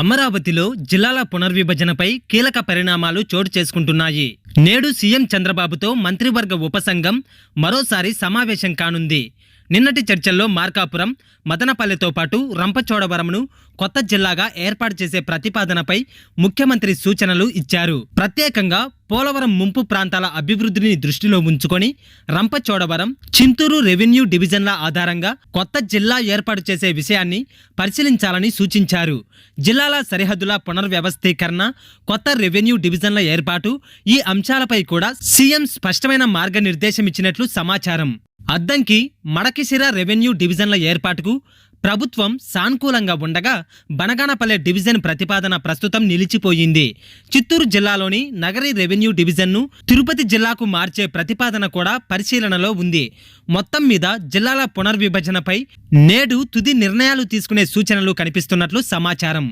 అమరావతిలో జిల్లాల పునర్విభజనపై కీలక పరిణామాలు చోటు చేసుకుంటున్నాయి. నేడు సీఎం చంద్రబాబుతో మంత్రివర్గ ఉపసంఘం మరోసారి సమావేశం కానుంది. నిన్నటి చర్చల్లో మార్కాపురం, మదనపల్లెతో పాటు రంపచోడవరంను కొత్త జిల్లాగా ఏర్పాటు చేసే ప్రతిపాదనపై ముఖ్యమంత్రి సూచనలు ఇచ్చారు. ప్రత్యేకంగా పోలవరం ముంపు ప్రాంతాల అభివృద్ధిని దృష్టిలో ఉంచుకొని రంపచోడవరం, చింతూరు రెవెన్యూ డివిజన్ల ఆధారంగా కొత్త జిల్లా ఏర్పాటు చేసే విషయాన్ని పరిశీలించాలని సూచించారు. జిల్లాల సరిహద్దుల పునర్వ్యవస్థీకరణ, కొత్త రెవెన్యూ డివిజన్ల ఏర్పాటు, ఈ అంశాలపై కూడా సీఎం స్పష్టమైన మార్గనిర్దేశం ఇచ్చినట్లు సమాచారం. అద్దంకి, మడకిసిర రెవెన్యూ డివిజన్ల ఏర్పాటుకు ప్రభుత్వం సానుకూలంగా ఉండగా బనగానపల్లె డివిజన్ ప్రతిపాదన ప్రస్తుతం నిలిచిపోయింది. చిత్తూరు జిల్లాలోని నగరి రెవెన్యూ డివిజన్ను తిరుపతి జిల్లాకు మార్చే ప్రతిపాదన కూడా పరిశీలనలో ఉంది. మొత్తం మీద జిల్లాల పునర్విభజనపై నేడు తుది నిర్ణయాలు తీసుకునే సూచనలు కనిపిస్తున్నట్లు సమాచారం.